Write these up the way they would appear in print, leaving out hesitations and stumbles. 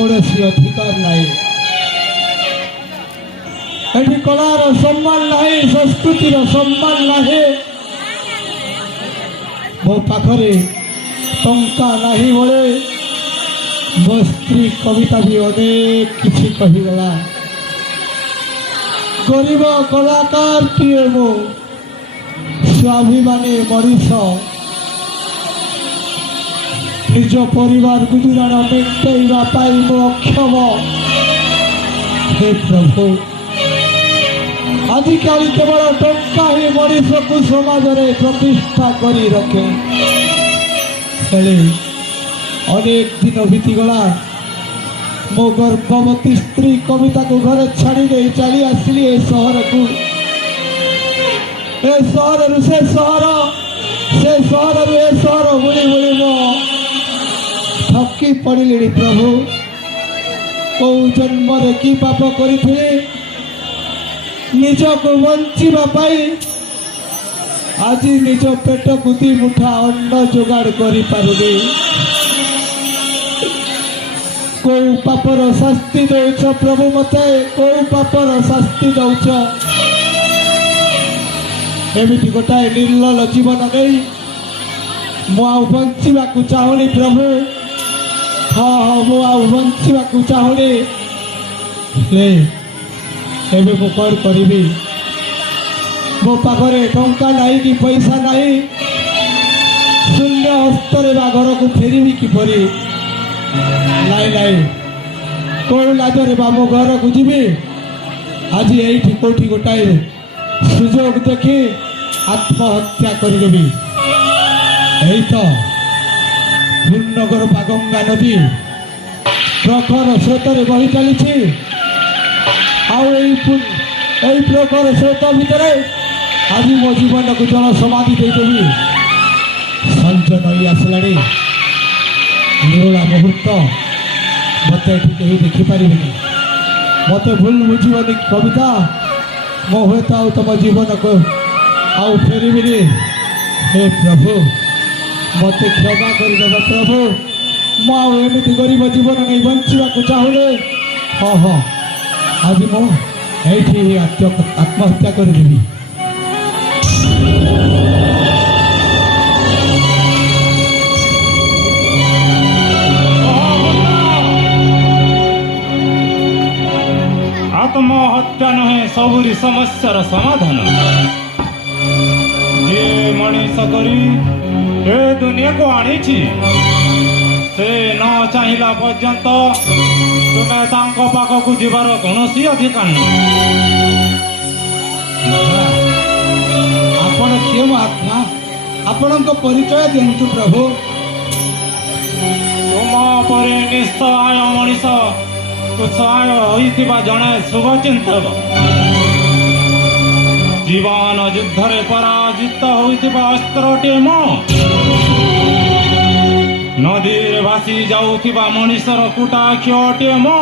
कौन अधिकार नहीं। एठी कलार सम्मान नहीं, संस्कृतिर सम्मान नहीं। मो पाखरे टंका नहीं बोले मो स्त्री कविता भी अनेक किसी कहीगला। गरीब कलाकार किए मो स्वाभिमानी मनीष निज परिवार गुजराण मेटाइवा मो अक्षम। हे प्रभु आजिकल केवल टंका ही मनीष को समाज में प्रतिष्ठा करी रखे। अनेक दिन बीतीगला मो गर्भवती स्त्री कविता को घर छाड़ी दे चली आसली ए सहर को। ए सहर से सहर बुली बुली मो थकी पड़े। प्रभु कौ जन्म कि पाप करी निज को बचाई आज निज पेट को दी मुठा अन्न जोगाड़ करी पारुनी। कौ पापर शास्ति दौच प्रभु मते कौ पापर शास्ति दौच। एमिति गोटाए निर्लल जीवन नहीं मु बंचा चाहूनी प्रभु। हाँ हाँ मु बंचा चाहूनी एवं मु कौन करी। मो पाखरे टंका नहीं कि पैसा नहीं शून्य हस्तरे घर को फेरबी किपरि नहीं कौन लाजरे मो घर को जी आज ये कौटी गोटाए सुजोग देखी आत्महत्या करदेवी। यही तो भूनगर गंगा नदी प्रखर स्रोत बही चली प्रखर स्रोत भितर आज मो जीवन को जल समाधि देदेवी। संज नई आसला निरोला मुहूर्त मत कहीं देखिपारे मत भूल बुझे कविता मो हे तो तुम जीवन को आउ फेरबी। हे प्रभु मत क्षमा करदेव प्रभु मुझे गरीब जीवन नहीं बंचा चाहूले। हाँ हाँ आज मुझे आत्महत्या करदेवी। आत्महत्या नुहे सबुरी समस्यार समाधान। जे मनीष करी ए दुनिया को आनी से न चाहिला पर्यंत तुम्हें तांको पाख को जीवार कौन अधिकार नहीं। आपण किए मो आत्मा आपण परिचय दिंतु प्रभु। तुम पर निस्सहाय मनीष सहाय होइथिबा जणे शुभचिंतक जीवन युद्धरे पराजित होइथिबा अस्त्रटे मो नदीरे भासी जाउथिबा मनीषर कुटाक्षटे मो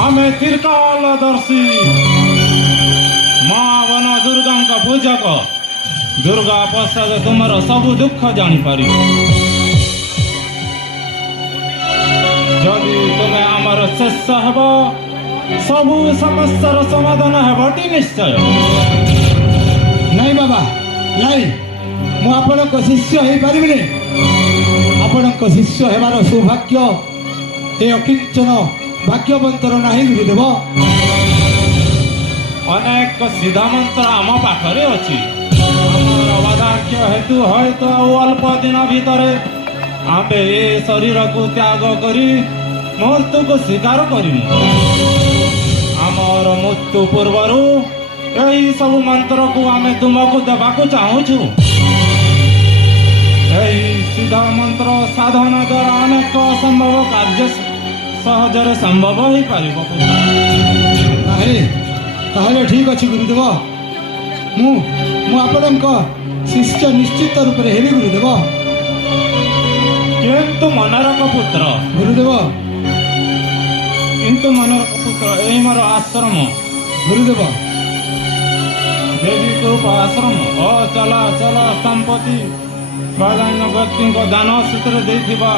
आमे त्रिकालदर्शी माँ वन दुर्गा पूजक दुर्गा प्रसाद तुमर सबु दुख जानीपार। जदि तुम्हें आमर शेष हेब सबु समस्यार समाधान हेबटी निश्चय। नहीं बाबा नहीं मु आपण शिष्य हो पारि आपण शिष्य हेबार सौभाग्य ए अकिंचन भाग्यवंतर नहीं गुरुदेव। अनेक सीधा मंत्र आम पाखरे अच्छी बाधाक्य हेतु है तो अल्प दिन भितर आमे ए शरीर को त्याग करी मृत्यु को स्वीकार करूँ। आमर मृत्यु पूर्वर यही सब मंत्र को आमे तुमको देवा चाहूँ। यही सीधा मंत्र साधन द्वारा अनेक असंभव कार्य सहजरे संभव हो पार। ठीक अच्छे गुरुदेव मु आपण शिष्य निश्चित रूप से हेबी गुरुदेव। किंतु मनरक पुत्र गुरुदेव किंतु मनरक पुत्र यही मोर आश्रम गुरुदेव देवी को आश्रम चल चल संपत्ति प्राधान्य व्यक्ति दान सूत्र देथिबा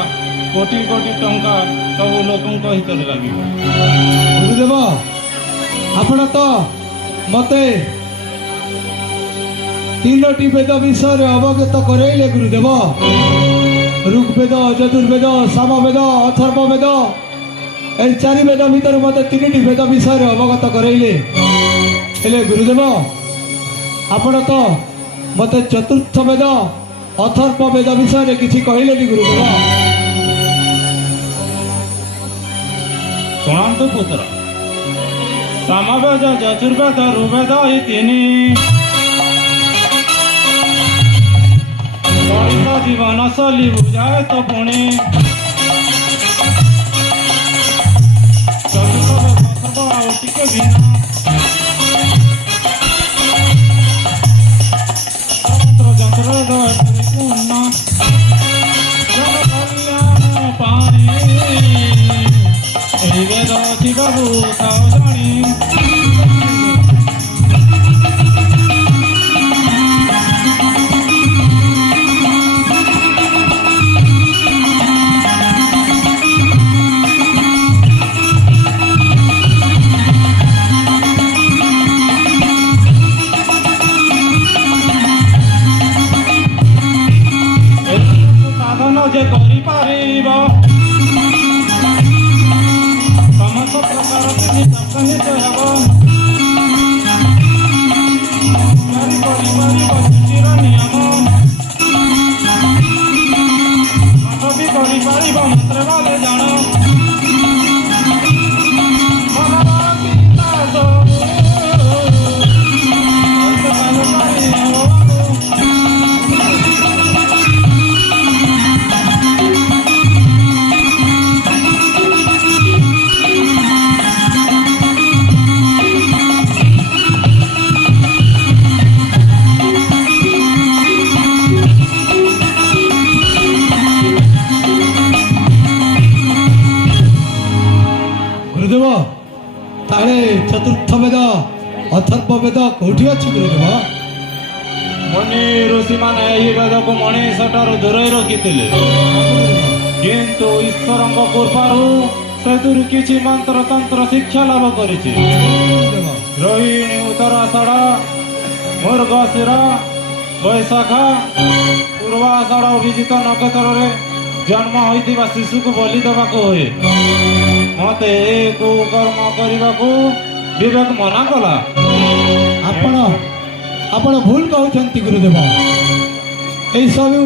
कोटी कोटी टंका ସବୁ ଲୋକଙ୍କ ହିତରେ ଲାଗିବ। ଗୁରୁଦେବ ଆପଣ ତ ମତେ ତିନୋଟି ବେଦ ବିଷୟରେ ଅବଗତ କରାଇଲେ ଗୁରୁଦେବ। ଋଗ୍ବେଦ, ଯଜୁର୍ବେଦ, ସାମବେଦ, ଅଥର୍ବବେଦ, এই ଚାରି ବେଦ ଭିତରୁ ମୋତେ ତିନିଟି ବେଦ ବିଷୟରେ ଅବଗତ କରାଇଲେ। ହେଲେ ଗୁରୁଦେବ ଆପଣ ତ ମୋତେ ଚତୁର୍ଥ ବେଦ ଅଥର୍ବ ବେଦ ବିଷୟରେ କିଛି କହିଲେନି ଗୁରୁଦେବ। ଶୁଣନ୍ତୁ ପୁତ୍ର, ସାମବେଦ, ଯଜୁର୍ବେଦ, ଋଗ୍ବେଦ ଏହି ତିନି ମଣିଷ ଜୀବନ ଶୈଳୀ ବୁଝାଏ ତ ପୁଣି ଚତୁର୍ଥ ବେଦ ଅଥର୍ବ ଆଉ ଟିକେ ଭିନ୍ନ। ଯନ୍ତ୍ର ପୂର୍ଣ୍ଣ ଜନ କଲ୍ୟାଣ ପାଇଁ ଏହି ବେଦ ଅଛି ବାବୁ ତାও ଜାଣି। ଯେ କରିପାରିବ ସମସ୍ତ ପ୍ରକାର ନିଜ ହେବ ଜାରି କରିପାରିବ ସୃଷ୍ଟିର ନିୟମ ବି କରିପାରିବ ମନ୍ତ୍ର ବାଲେ ଜାଣ ମନର ଚିନ୍ତା ସବୁ ଗୁରୁଦେବ ତାହେଲେ ଚତୁର୍ଥ ବେଦ ଅଥର୍ବ ବେଦ କୋଉଠି ଅଛି ଗୁରୁଦେବ? ମୁନି ଋଷିମାନେ ଏହି ବେଦକୁ ମଣିଷଠାରୁ ଦୂରେଇ ରଖିଥିଲେ, କିନ୍ତୁ ଈଶ୍ୱରଙ୍କ କୃପାରୁ ସେଥିରୁ କିଛି ମନ୍ତ୍ର ତନ୍ତ୍ର ଶିକ୍ଷା ଲାଭ କରିଛି। ରୋହିଣୀ, ଉତ୍ତରାଷାଢ଼, ମୃଗଶିରା, ବୈଶାଖା, ପୂର୍ବାଷାଢ଼ ଅଭିଜିତ ନକ୍ଷତ୍ରରେ ଜନ୍ମ ହୋଇଥିବା ଶିଶୁକୁ ବଳି ଦେବାକୁ ହୁଏ। ମତେ ଏ କୁକର୍ମ କରିବାକୁ ବିବେକ ମନା କଲା। ଆପଣ ଭୁଲ କହୁଛନ୍ତି ଗୁରୁଦେବ। ଏହିସବୁ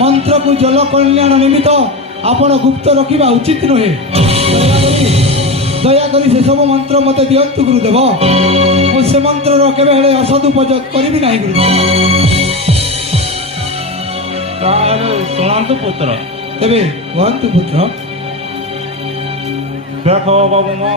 ମନ୍ତ୍ରକୁ ଜଳ କଲ୍ୟାଣ ନିମିତ୍ତ ଆପଣ ଗୁପ୍ତ ରଖିବା ଉଚିତ ନୁହେଁ। ଦୟାକରି ସେସବୁ ମନ୍ତ୍ର ମୋତେ ଦିଅନ୍ତୁ ଗୁରୁଦେବ। ମୁଁ ସେ ମନ୍ତ୍ରର କେବେ ହେଲେ ଅସଦୁପଯୋଗ କରିବି ନାହିଁ ଗୁରୁଦେବ। ତାହେଲେ ଶୁଣନ୍ତୁ ପୁତ୍ର। ତେବେ କୁହନ୍ତୁ ପୁତ୍ର। ଦେଖ ବାବୁ ମୋ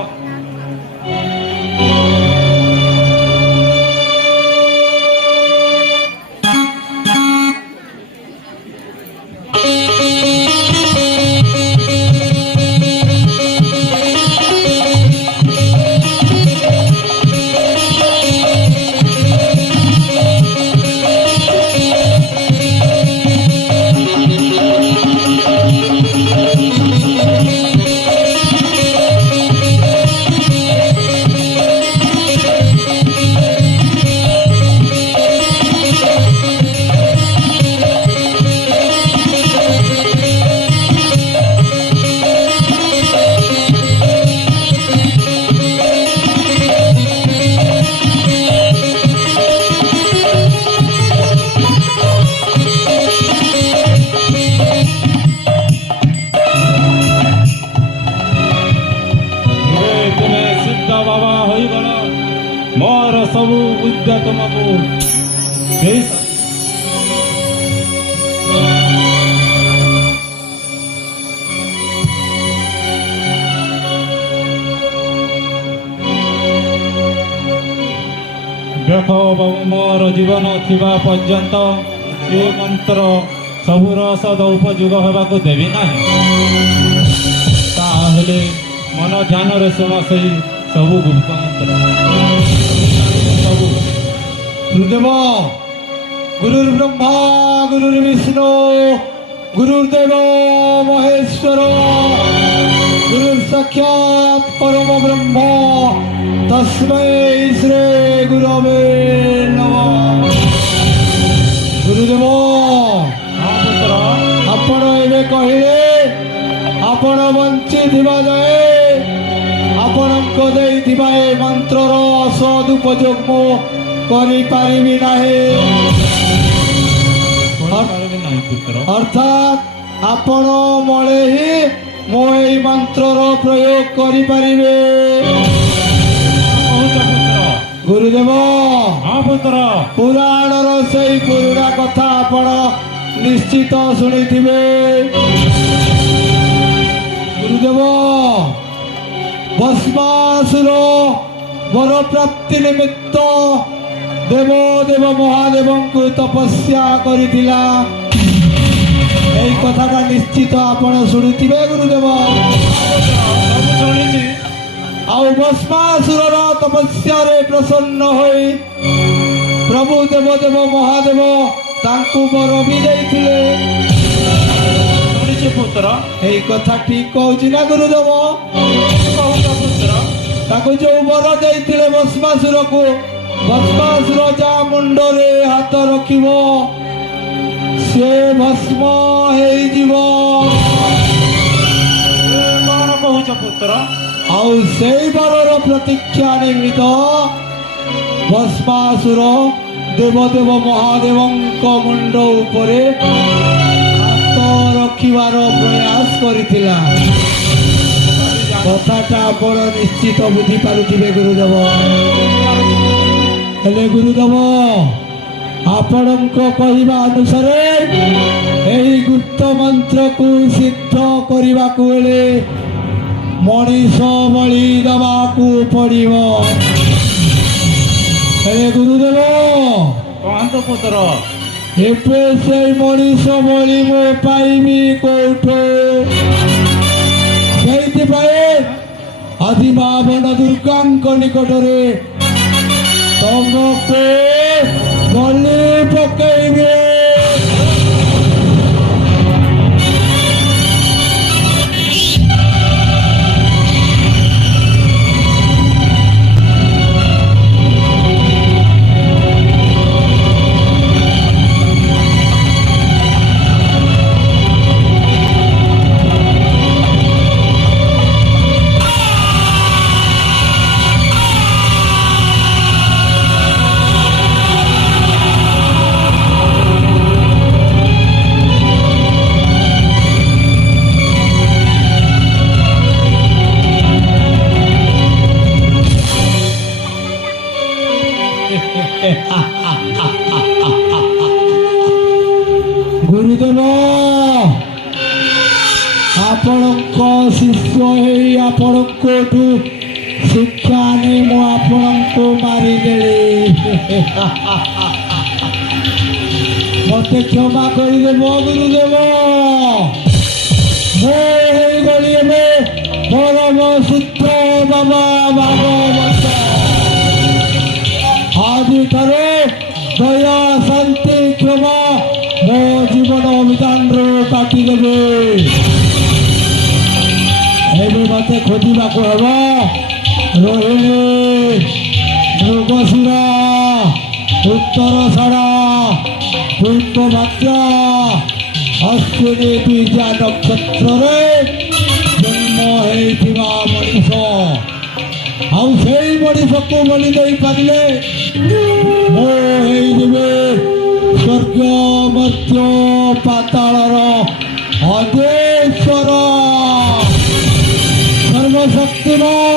ମୋର ସବୁ ବିଦ୍ୟା ତୁମକୁ ଦେଖ ବାବୁ, ମୋର ଜୀବନ ଥିବା ପର୍ଯ୍ୟନ୍ତ ଏ ମନ୍ତ୍ର ସବୁର ସଦ ଉପଯୋଗ ହେବାକୁ ଦେବି ନାହିଁ। ତାହେଲେ ମନ ଧ୍ୟାନରେ ଶୁଣ ସେଇ ସବୁ ଗୁପ୍ତ ମନ୍ତ୍ର। ଗୁରୁଦେବ, ଗୁରୁର୍ ବ୍ରହ୍ମା ଗୁରୁର୍ ବିଷ୍ଣୁ गुरुर्देव महेश्वर गुरुर् साक्षात् परम ब्रह्म तस्मै श्री गुरवे नमः। गुरुदेव ହଁ ପୁତ୍ର ଆପଣ ଏବେ କହିଲେ ଆପଣ ବଞ୍ଚିଥିବା ଯାଏ ଆପଣଙ୍କ ଦେଇଥିବା ଏ ମନ୍ତ୍ରର ସଦୁପଯୋଗ ମୁଁ କରିପାରିବି ନାହିଁ। କରିପାରିବି ନାହିଁ ପୁତ୍ର। ଅର୍ଥାତ୍ ଆପଣ ମଳେ ହିଁ ମୁଁ ଏଇ ମନ୍ତ୍ରର ପ୍ରୟୋଗ କରିପାରିବେ। କହୁଛ ପୁତ୍ର। ଗୁରୁଦେବ ହଁ ପୁତ୍ର ପୁରାଣର ସେଇ ପୁରୁଣା କଥା ଆପଣ ନିଶ୍ଚିତ ଶୁଣିଥିବେ। ଗୁରୁଦେବ ଭସ୍ମାସୁର ବର ପ୍ରାପ୍ତି ନିମିତ୍ତ ଦେବ ଦେବ ମହାଦେବଙ୍କୁ ତପସ୍ୟା କରିଥିଲା। এই কথাটা নিশ্চিত ଆପଣ ଶୁଣିଥିବେ ଗୁରୁଦେବ। ସବୁ ଶୁଣିଛି। ଆଉ ଭସ୍ମାସୁରର ତପସ୍ୟାରେ ପ୍ରସନ୍ନ ହୋଇ ପ୍ରଭୁ ଦେବଦେବ ମହାଦେବ ତାଙ୍କୁ ବର ବି ଦେଇଥିଲେ। ଶୁଣିଛି ପୁତ୍ର। এই କଥା ଠିକ କହୁଛି ନା ଗୁରୁଦେବ? କହୁଛ ପୁତ୍ର। ତାକୁ ଯୋଉ ବର ଦେଇଥିଲେ ଭସ୍ମାସୁରକୁ, ଭସ୍ମାସୁର ଯାହା ମୁଣ୍ଡରେ ହାତ ରଖିବ ସେ ଭସ୍ମ ହେଇଯିବ। ଏ କଣ କହୁଛ ପୁତ୍ର? ଆଉ ସେଇ ବରର ପ୍ରତୀକ୍ଷା ନିମିତ୍ତ ଭସ୍ମାସୁର ଦେବଦେବ ମହାଦେବଙ୍କ ମୁଣ୍ଡ ଉପରେ ହାତ ରଖିବାର ପ୍ରୟାସ କରିଥିଲା। କଥାଟା ଆପଣ ନିଶ୍ଚିତ ବୁଝିପାରୁଥିବେ ଗୁରୁଦେବ। ହେଲେ ଗୁରୁଦେବ ଆପଣଙ୍କ କହିବା ଅନୁସାରେ ଏହି ଗୁପ୍ତ ମନ୍ତ୍ରକୁ ସିଦ୍ଧ କରିବାକୁ ହେଲେ ମଣିଷ ବଳି ଦେବାକୁ ପଡ଼ିବ। ହେଲେ ଗୁରୁଦେବ କହନ୍ତୁ ପୁତ୍ର। ଏବେ ସେଇ ମଣିଷ ବଳି ମୁଁ ପାଇବି କୋଉଠୁ? ସେଇଥିପାଇଁ ଆଜି ମା ବନ ଦୁର୍ଗାଙ୍କ ନିକଟରେ ତମକୁ ବଳି ପକେଇବେ। ଗୁରୁଦେବ ଆପଣଙ୍କ ଶିଷ୍ୟ ହେଇ ଆପଣଙ୍କଠୁ ଶିକ୍ଷା ନେଇ ମୁଁ ଆପଣଙ୍କୁ ମାରିଦେଲି। ମତେ କ୍ଷମା କରିଦେବ ଗୁରୁଦେବ। ମୁଁ ହେଇଗଲି ଏବେ ପରମ ସୂତ୍ର ବାବା ଭାଗବତ। ଆଜିଠାରୁ ଦୟା ଶାନ୍ତି କ୍ଷମା ମୋ ଜୀବନ ଅଭିଯାନରୁ କାଟିଦେବେ। ଏବେ ମତେ ଖୋଜିବାକୁ ହେବ ରୋହିଣୀ, ମୃଗଶିରା, ଉତ୍ତରଷାଢ଼ା, ପୂର୍ବଭାଦ୍ରା, ଅଶ୍ୱିନୀ ଦ୍ୱିଜା ନକ୍ଷତ୍ରରେ ଜନ୍ମ ହେଇଥିବା ମଣିଷ। ଆଉ ସେଇ ମଣିଷକୁ ବଳି ଦେଇପାରିଲେ ମୁଁ ହେଇଯିବେ ସ୍ୱର୍ଗ ମର୍ତ୍ତ୍ୟ ପାତାଳର ଅଧେଶ୍ୱର ସର୍ବଶକ୍ତିମାନ